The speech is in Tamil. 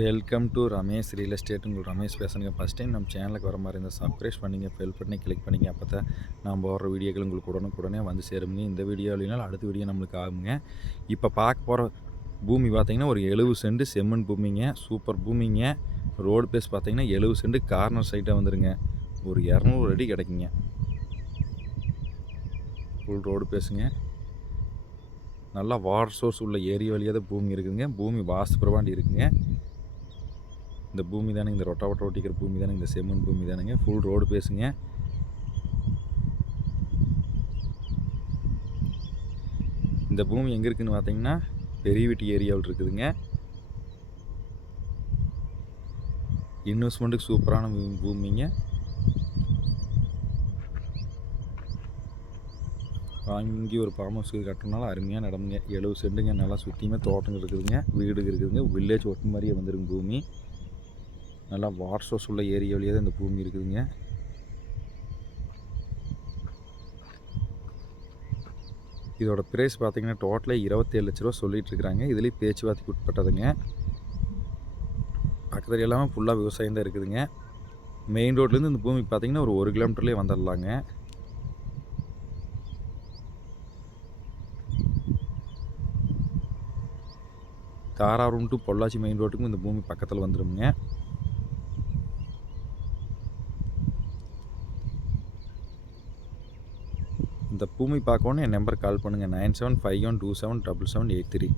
Welcome to Ramesh real estate. உங்கள் ரமேஷ் பேசுங்க ஃபஸ்ட் டைம் நம்ம சேனலுக்கு வர மாதிரி இருந்தால் சப்ஸ்கிரைப் பண்ணிங்க ஃபெல் பண்ணி கிளிக் பண்ணிங்க. அப்போ தான் நான் போடுற வீடியோக்கள் உங்களுக்கு உடனுக்குடனே வந்து சேருங்க. இந்த வீடியோ இல்லைனாலும் அடுத்த வீடியோ நம்மளுக்கு ஆகுங்க. இப்போ பார்க்க போகிற பூமி பார்த்தீங்கன்னா ஒரு எழுபது சென்ட் செம்மண் பூமிங்க. சூப்பர் பூமிங்க. ரோடு பேஸ் பார்த்தீங்கன்னா எழுபது சென்ட் கார்னர் சைட்டாக வந்துடுங்க ஒரு இரநூறு அடி கிடைக்குங்க. ஃபுல் ரோடு பேசுங்க நல்லா வாட்டர் சோர்ஸ் உள்ள ஏரியா வழியாக தான் பூமி இருக்குதுங்க பூமி வாஸ்து பிரபாண்டி இருக்குங்க. இந்த பூமி தானே இந்த ரொட்டாவட்ட ஓட்டிக்கிற பூமி தானுங்க இந்த செம்மண் பூமி தானுங்க. ஃபுல் ரோடு பேசுங்க. இந்த பூமி எங்கே இருக்குதுன்னு பார்த்தீங்கன்னா பெரிய வீட்டு ஏரியாவில் இருக்குதுங்க. இன்வெஸ்ட்மெண்ட்டுக்கு சூப்பரான பூமிங்க. வாங்கி ஒரு ஃபார்ம் ஹவுஸ் கட்டினாலும் அருமையாக நடமுங்க எழுபது சென்ட்டுங்க நல்லா சுற்றியுமே தோட்டம் இருக்குதுங்க வீடு இருக்குதுங்க வில்லேஜ் ஒட்டு மாதிரியே வந்துருங்க பூமி. நல்லா வாட்டர் சோர்ஸ் உள்ள ஏரியா வழியாக தான் இந்த பூமி இருக்குதுங்க. இதோட ப்ரைஸ் பார்த்தீங்கன்னா டோட்டலாக இருபத்தேழு லட்ச ரூபா சொல்லிட்டு இதுலேயும் பேச்சுவார்த்தைக்கு உட்பட்டதுங்க. பக்கத்தில் எல்லாமே ஃபுல்லாக விவசாயம் தான் இருக்குதுங்க. மெயின் ரோட்லேருந்து இந்த பூமி பார்த்தீங்கன்னா ஒரு ஒரு கிலோமீட்டர்லேயே வந்துடலாங்க தாராபுரம் டு பொள்ளாச்சி மெயின் ரோட்டுக்கும் இந்த பூமி பக்கத்தில் வந்துடுங்க பூமி பார்க்கணும் என் நம்பர் கால் பண்ணுங்கள் nine seven five one two seven double seven eight three.